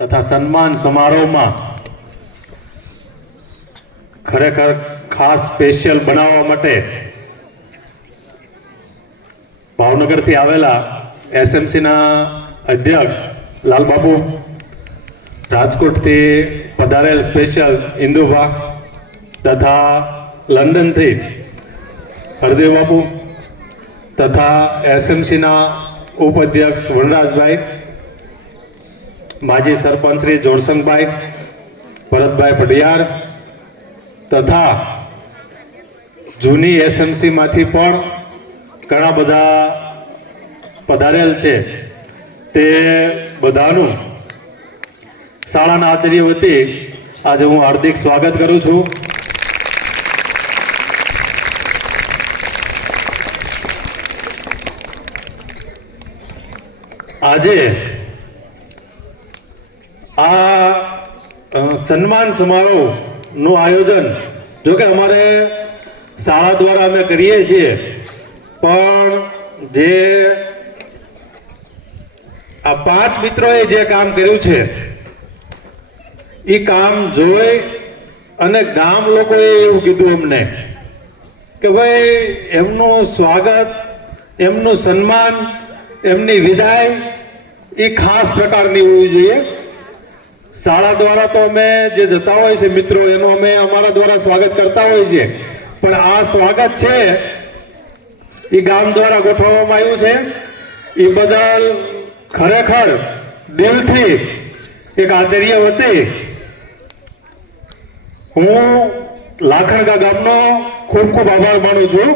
તથા સન્માન સમારોહમાં ખરેખર ખાસ સ્પેશિયલ બનાવવા માટે ભાવનગરથી આવેલા એસએમસીના અધ્યક્ષ લાલબાબુ, રાજકોટથી પધારેલ સ્પેશિયલ ઇન્દુભા તથા લંડનથી હરદેવ બાપુ તથા એસએમસીના ઉપાધ્યક્ષ વનરાજભાઈ, માજી સરપંચ શ્રી જોરસંગભાઈ, ભરતભાઈ પડિયાર તથા જૂની એસએમસી માંથી પણ ઘણા બધા પધારેલ છે તે બધાનું શાળાના આચાર્ય વતી આજે હું હાર્દિક સ્વાગત કરું છું. આજે આ સન્માન સમારોહ નું આયોજન જો કે અમારે શાળા દ્વારા અમે કરીએ છીએ, પણ જે આ 5 મિત્રોએ જે કામ કર્યું છે એ કામ જોઈ અને ગામ લોકોએ એવું કીધું અમને કે ભાઈ એમનું સ્વાગત, એમનું સન્માન, એમની વિદાય એ ખાસ પ્રકારની હોવી જોઈએ. શાળા દ્વારા તો અમે જે જતા હોય છે મિત્રો એનું અમે અમારા દ્વારા સ્વાગત કરતા હોય છે, પણ આ સ્વાગત છે એ ગામ દ્વારા ગોઠવવામાં આવ્યું છે. એ બદલ ખરેખર દિલથી એક આચાર્ય વતી હું લાખણગા ગામનો ખૂબ ખૂબ આભાર માનું છું.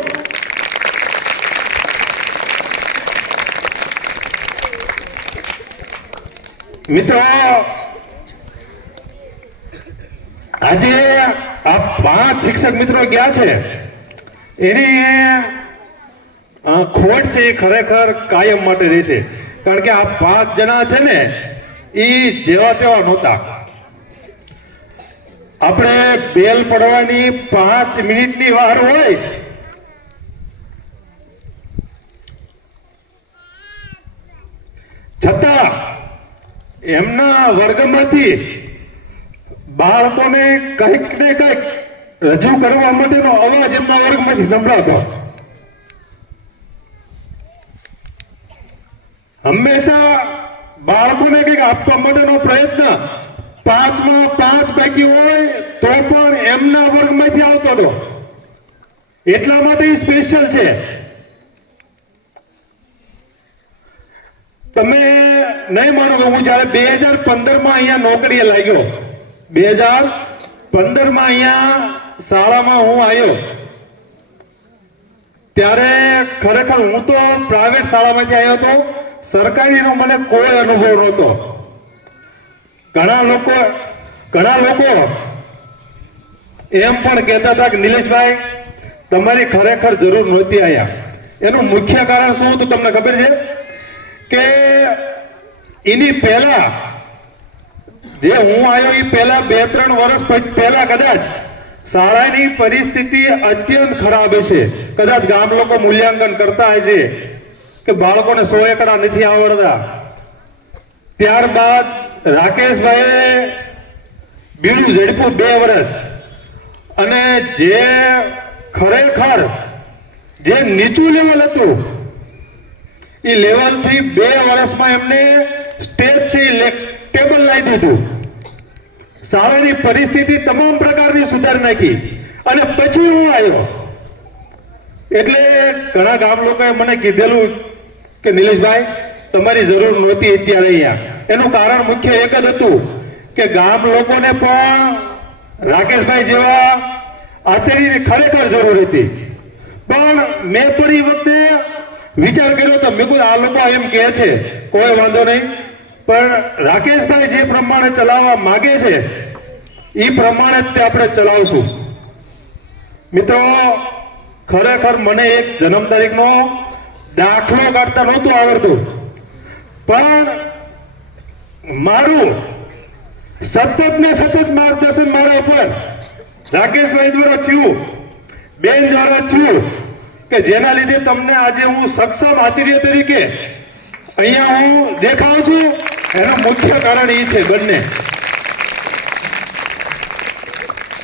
મિત્રો, આજે આ 5 શિક્ષક મિત્રો ગયા છે એની ખોટ છે એ ખરેખર કાયમ માટે રહેશે, કારણ કે આ 5 જણા છે ને એ જેવા તેવા નહોતા. આપણે બેલ પડવાની 5 મિનિટની વાર હોય છતાં એમના વર્ગમાંથી બાળકોને કંઈક ને કંઈક રજૂ કરવા માટેનો અવાજ એમના વર્ગમાંથી સંભળાતો. હંમેશા બાળકોને કંઈક આપવા માટેનો પ્રયત્ન 5માં 5 પૈકી હોય તો પણ એમના વર્ગમાંથી આવતો હતો. એટલા માટે સ્પેશિયલ છે. તમે નહીં માનો કે હું જયારે 2015માં અહીંયા નોકરીએ લાગ્યો, 2015માં અહીંયા શાળામાં હું આવ્યો ત્યારે ખરેખર હું તો પ્રાઇવેટ શાળામાંથી આવ્યો હતો, સરકારીનો મને કોઈ અનુભવ નહોતો. ઘણા લોકો એમ પણ કહેતા હતા કે નિલેશભાઈ તમારી ખરેખર જરૂર નહોતી અહીંયા. એનું મુખ્ય કારણ શું હતું તમને ખબર છે કે એની પહેલા જે હું આવ્યો એ પહેલા 2-3 વર્ષ પહેલા કદાચ શાળાની પરિસ્થિતિ અત્યંત ખરાબ હશે. કદાચ ગામ લોકો મૂલ્યાંકન કરતા હશે કે બાળકોને 100 એકડા નથી આવડતા. ત્યારબાદ રાકેશભાઈએ બીડું ઝડપ્યું 2 વર્ષ, અને જે ખરેખર જે નીચું લેવલ હતું એ લેવલથી 2 વર્ષમાં એમને સ્ટેજ છે ટેબલ લાવી દીધું. શાળાની પરિસ્થિતિ તમામ પ્રકારની સુધારી નાખી. અને પછી હું આવ્યો એટલે ઘણા ગામ લોકોએ મને કીધેલું કે નિલેશભાઈ તમારી જરૂર નહોતી અત્યારે અહીંયા. એનું કારણ મુખ્ય એક જ હતું કે ગામ લોકોને પણ રાકેશભાઈ જેવા આચાર્યની ખરેખર જરૂર હતી. પણ મેં પણ એ વખતે વિચાર કર્યો તો મેં કીધું આ લોકો એમ કહે છે કોઈ વાંધો નહીં, પણ રાકેશભાઈ જે પ્રમાણે ચલાવવા માંગે છે એ પ્રમાણે જ તે આપણે ચલાવશું. મિત્રો, ખરેખર મને એક જન્મ તારીખનો દાખલો કાઢતા નહોતું આવડતું, પણ મારું સતત ને સતત માર્ગદર્શન મારા ઉપર રાકેશભાઈ દ્વારા થયું, બેન દ્વારા થયું, કે જેના લીધે તમને આજે હું સક્ષમ આચાર્ય તરીકે અહીંયા હું દેખાઉં છું એનું મુખ્ય કારણ એ છે બંને.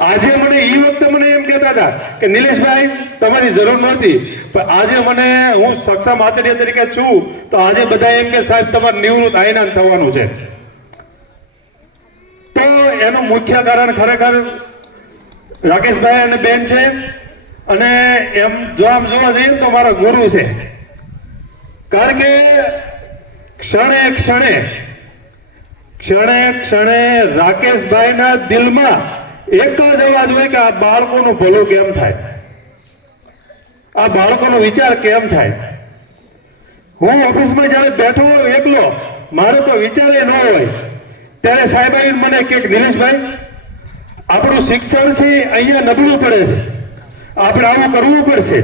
આજે મને એ વખતે મને એમ કહેતા હતા કે નિલેશભાઈ તમારી જરૂર નહોતી, પણ આજે મને હું સક્ષમ આચાર્ય તરીકે છું તો આજે બધા એમ કે સાહેબ તમારે નિવૃત્ત આયનાન થવાનું છે. તો એનું મુખ્ય કારણ ખરેખર રાકેશભાઈ અને બેન છે, અને એમ જો આમ જોવા જઈએ તો મારા ગુરુ છે. કારણ કે ક્ષણે ક્ષણે રાકેશભાઈના દિલમાં એક જ અવાજ હોય કે આ બાળકોનું ભલું કેમ થાય, આ બાળકોનો વિચાર કેમ થાય. હું ઓફિસમાં જયારે બેઠો હોઉં એકલો, મારો તો વિચાર ન હોય, ત્યારે સાહેબ આવીને મને કે નિલેશભાઈ આપણું શિક્ષણ છે અહીંયા નબળું પડે છે, આપણે આવું કરવું પડશે.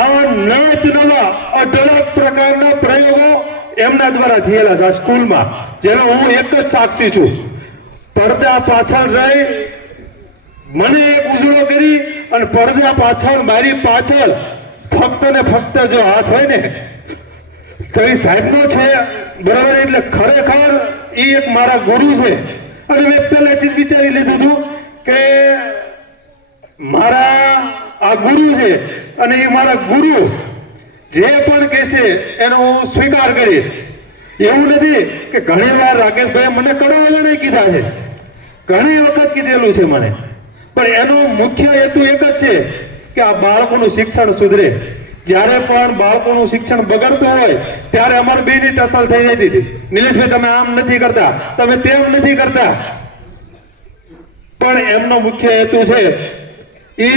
આ નત નવા અઢળક પ્રકારના પ્રયોગો એમના દ્વારા થયેલા છે આ સ્કૂલમાં, જેનો હું એક જ સાક્ષી છું. પડદા પાછળ રહી મને એક ઉજળો કરી, અને પડદા પાછળ મારી પાછળ ફક્ત ને ફક્ત જો હાથ હોય ને તો એ સાહેબનો છે, બરાબર. એટલે ખરેખર એ એક મારા ગુરુ છે. અને મેં પહેલેથી જ વિચારી લીધું હતું કે મારા આ ગુરુ છે, અને એ મારા ગુરુ જે પણ કહેશે એનો હું સ્વીકાર કરીશ. એવું નથી કે ઘણી વાર રાકેશભાઈ મને કડવા નહીં કીધા છે, ઘણી વખત કીધેલું છે મને, પણ એનો મુખ્ય હેતુ એક જ છે કે આ બાળકોનું શિક્ષણ સુધરે. જ્યારે પણ બાળકોનું શિક્ષણ બગડતું હોય ત્યારે અમારે બેની ટસલ થઈ જતી હતી, નિલેશભાઈ તમે આમ નથી કરતા, તમે તેમ નથી કરતા. પણ એમનો મુખ્ય હેતુ છે એ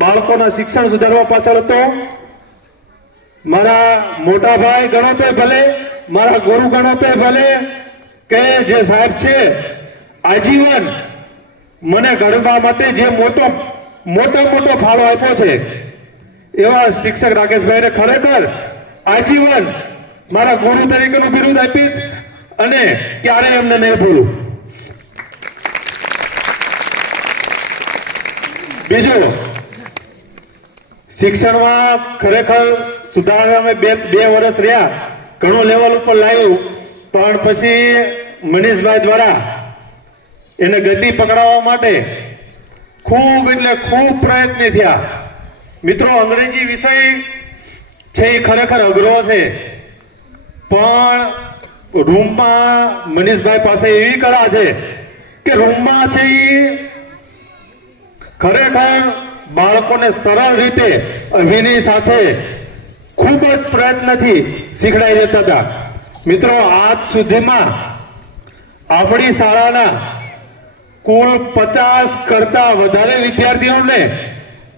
બાળકોના શિક્ષણ સુધારવા પાછળ હતો. મારા મોટા ભાઈ ગણો તોય ભલે, મારા ગુરુ ગણો તોય ભલે, કે જે સાહેબ છે આજીવન મને ઘડવા માટે જે મોટો ફાળો આપ્યો છે, એવા શિક્ષક રાકેશભાઈને ખરેખર આજીવન મારા ગુરુ તરીકેનું બિરુદ આપીશ, અને ક્યારેય એમને નહીં ભૂલું. બીજું, શિક્ષણમાં ખરેખર સુધારણા અમે બે વર્ષ રહ્યા, ઘણું લેવલ ઉપર લાવ્યું, પણ પછી મનીષભાઈ દ્વારા એને ગતિ પકડાવવા માટે ખૂબ એટલે ખૂબ પ્રયત્ન થયા. મિત્રો, અંગ્રેજી વિષય છે એ ખરેખર અઘરો છે, પણ રૂમમાં મનીષભાઈ પાસે એવી કળા છે કે રૂમમાં છે એ ખરેખર બાળકોને સરળ રીતે અભિનય સાથે ખૂબ જ પ્રયત્નથી શીખડાઈ દેતા હતા. મિત્રો, આજ સુધીમાં આપણી શાળાના કુલ 50 કરતા વધારે વિદ્યાર્થીઓને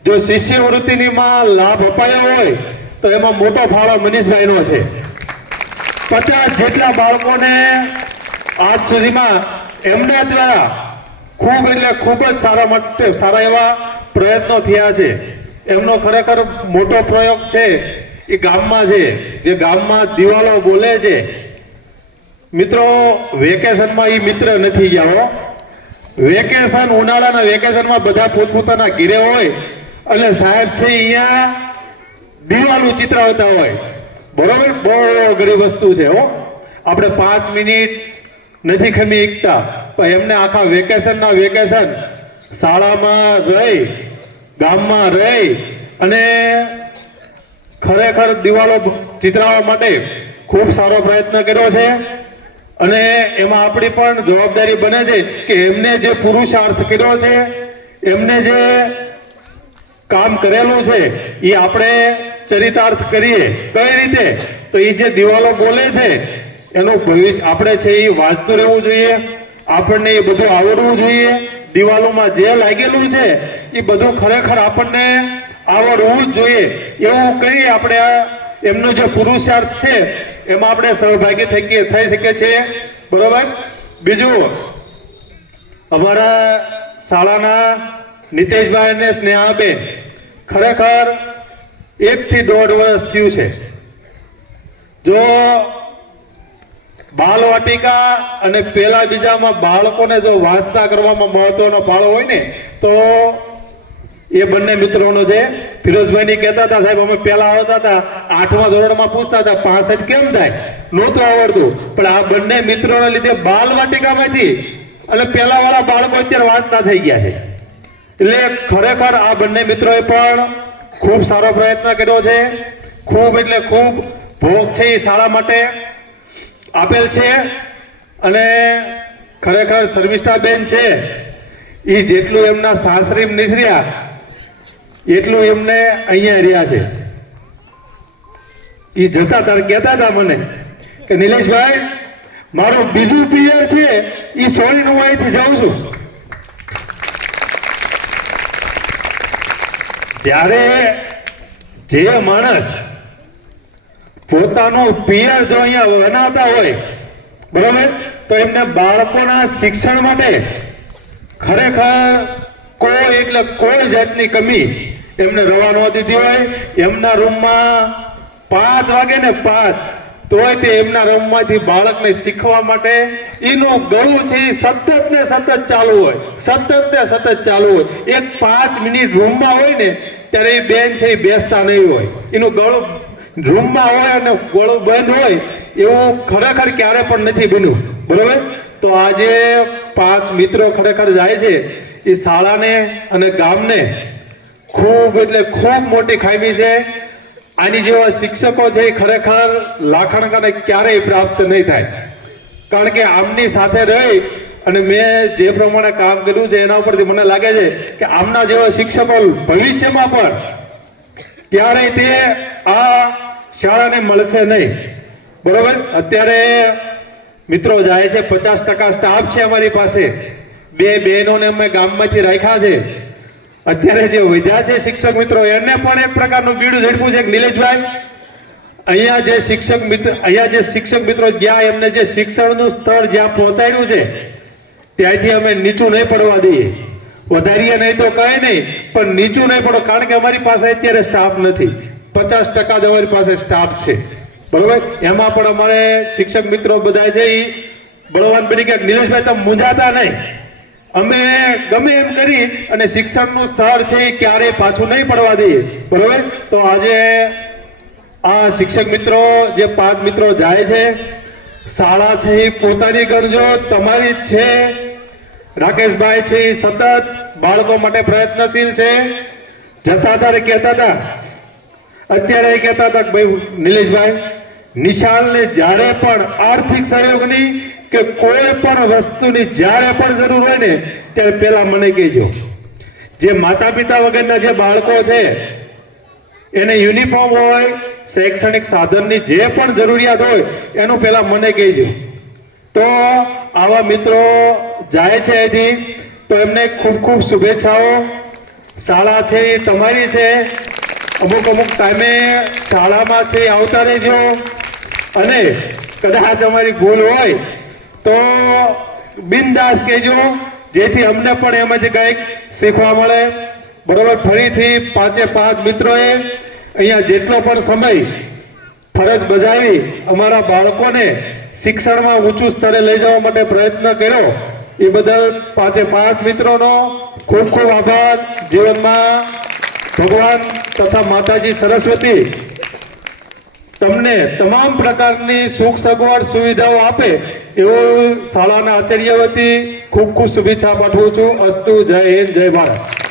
જો શિષ્યવૃત્તિની માં લાભ અપાયો હોય તો એમાં મોટો ફાળો મનીષભાઈનો છે. 50 જેટલા બાળકોને આજ સુધીમાં એમના દ્વારા ખૂબ એટલે ખૂબ જ સારા એવા પ્રયત્નો થયા છે. એમનો ખરેખર મોટો પ્રયોગ છે એ ગામમાં છે, જે ગામમાં દિવાલો બોલે છે. મિત્રો, વેકેશનમાં એ મિત્ર નથી ગયા હો. વેકેશન, ઉનાળાના વેકેશનમાં બધા પોતપોતાના ઘીરે હોય, અને સાહેબ છે અહીંયા દિવાલું ચિતરાવતા હોય, બરોબર. બહુ અઘરી વસ્તુ છે હો. આપણે 5 મિનિટ નથી ખમી એકતા, પણ એમને આખા વેકેશન શાળામાં રહી, ગામમાં રહી અને ખરેખર દિવાલો ચિતરાવવા માટે ખૂબ સારો પ્રયત્ન કર્યો છે. અને એમાં આપણી પણ જવાબદારી બને છે કે એમને જે પુરુષાર્થ કર્યો છે, એમને જે કામ કરેલું છે એ આપણે ચરિતાર્થ કરીએ. કઈ રીતે? તો એ જે દિવાલો બોલે છે એનું ભવિષ્ય આપણે છે એ વાંચતું રહેવું જોઈએ, આપણને એ બધું આવડવું જોઈએ. દિવાલોમાં જે લાગેલું છે એ બધું ખરેખર આપણને આવડવું જ જોઈએ. એવું કરીએ આપણે એમનો જે પુરુષાર્થ છે એમાં આપણે સહભાગી થઈ શકીએ છીએ, બરોબર. બીજું, અમારા શાળાના નીતેશભાઈ અને સ્નેહાબેન ખરેખર 1 થી 1.5 વર્ષ થયું છે. જો બાલવાટિકા અને પેલા બીજામાં બાળકોને જો વાંચતા કરવામાં મહત્વનો ફાળો હોય ને, તો એ બંને મિત્રોનો છે. ફિરોઝભાઈ ની કહેતા હતા, સાહેબ અમે પહેલા આવતા હતા 8મા ધોરણમાં પૂછતા હતા 65 કેમ થાય, નહોતું આવડતું, પણ આ બંને મિત્રોના લીધે બાલ વાટિકામાંથી અને પહેલા વાળા બાળકો અત્યારે વાંચતા થઈ ગયા છે. એટલે ખરેખર આ બંને મિત્રોએ પણ ખૂબ સારો પ્રયત્ન કર્યો છે. ખૂબ એટલે ખૂબ ભોગ છે એ શાળા માટે આપેલ છે. અને ખરેખર શર્મિષ્ઠા બેન છે એ જેટલું એમના સાસરીમ નીકળ્યા એટલું એમને અહીંયા રહ્યા છે. એ જતા તાર કહેતા હતા મને કે નિલેશભાઈ મારું બીજું પિયર છે એ સોરીનું હું અહીંથી જાઉં છું. ત્યારે જે માણસ પોતાનું પિયર જો અહીંયા બનાવતા હોય બરોબર, તો એમને બાળકોના શિક્ષણ માટે ખરેખર કોઈ એટલે કોઈ જાતની કમી એમને રવા ન દીધી હોય. એમના રૂમમાં 5 વાગે ને 5 તોય તે એમના રૂમમાંથી બાળકને શીખવા માટે એનું ગળું છે એ સતત ને સતત ચાલુ હોય, સતત ને સતત ચાલુ હોય. એક 5 મિનિટ રૂમમાં હોય ને ત્યારે એ બેન છે એ બેસતા નહીં હોય, એનું ગળું રૂમમાં હોય અને ગળું બંધ હોય એવું ખરેખર ક્યારે પણ નથી બન્યું બરોબર. તો આજે 5 મિત્રો ખરેખર જાય છે એ શાળાને અને ગામને ખૂબ એટલે ખૂબ મોટી ખામી છે. આની જેવા શિક્ષકો છે એ ખરેખર લાખણકાને ક્યારેય પ્રાપ્ત નહીં થાય. કારણ કે આમની સાથે રહી અને મેં જે પ્રમાણે કામ કર્યું છે એના ઉપરથી મને લાગે છે કે આમના જેવા શિક્ષકો ભવિષ્યમાં પણ ક્યારેય તે આ શાળાને મળશે નહીં બરોબર. અત્યારે મિત્રો જાય છે, 50% સ્ટાફ છે અમારી પાસે. 2 બહેનોને અમે ગામમાંથી રાખ્યા છે. અત્યારે જે વધ્યા છે શિક્ષક મિત્રો એને પણ એક પ્રકારનું બીડું ઝડપું છે કે નિલેશભાઈ અહીંયા જે શિક્ષક મિત્રો ગયા એમને જે શિક્ષણનું સ્તર જ્યાં પહોંચાડ્યું છે ત્યાંથી અમે નીચું નહીં પડવા દઈએ. વધારીએ નહીં તો કઈ નહીં, પણ નીચું નહીં પડો. કારણ કે અમારી પાસે અત્યારે સ્ટાફ નથી. 50% જ અમારી પાસે સ્ટાફ છે બરોબર. એમાં પણ અમારે શિક્ષક મિત્રો બધા છે એ બળવાન બની ગયા. નિલેશભાઈ તમે મૂંઝાતા નહીં, અમે ગમે એમ કરી અને શિક્ષણનું સ્તર છે એ ક્યારેય પાછું નહીં પડવા દઈએ બરોબર. તો આજે આ શિક્ષક મિત્રો જે 5 મિત્રો જાય છે, શાળા છે એ પોતાની ગણજો, તમારી જ છે. રાકેશભાઈ છે એ સતત બાળકો માટે પ્રયત્નશીલ છે. જતા ત્યારે કહેતા હતા, અત્યારે એ કહેતા હતા કે ભાઈ નિલેશભાઈ નિશાલને જ્યારે પણ આર્થિક સહયોગની કે કોઈ પણ વસ્તુની જ્યારે પણ જરૂર હોય ને ત્યારે પહેલા મને કહેજો. જે માતા પિતા વગરના જે બાળકો છે એને યુનિફોર્મ હોય, શૈક્ષણિક સાધનની જે પણ જરૂરિયાત હોય એનું પહેલા મને કહેજો. તો આવા મિત્રો જાય છે અહીંથી તો એમને ખૂબ ખૂબ શુભેચ્છાઓ. શાળા છે એ તમારી છે. અમુક ટાઈમે શાળામાં છે આવતા રહેજો. અને કદાચ અમારી ભૂલ હોય તો બિનદાસ કહેજો, જેથી અમને પણ એમાંથી કંઈક શીખવા મળે બરોબર. ફરીથી 5 મિત્રોએ અહીંયા જેટલો પણ સમય ફરજ બજાવી અમારા બાળકોને શિક્ષણમાં ઊંચું સ્તરે લઈ જવા માટે પ્રયત્ન કર્યો એ બદલ 5 મિત્રોનો ખૂબ ખૂબ આભાર. જીવનમાં ભગવાન તથા માતાજી સરસ્વતી તમને તમામ પ્રકારની સુખ સગવડ સુવિધાઓ આપે એવું શાળાના આચાર્ય વતી ખૂબ ખૂબ શુભેચ્છા પાઠવું છું. અસ્તુ. જય હિન્દ, જય ભારત.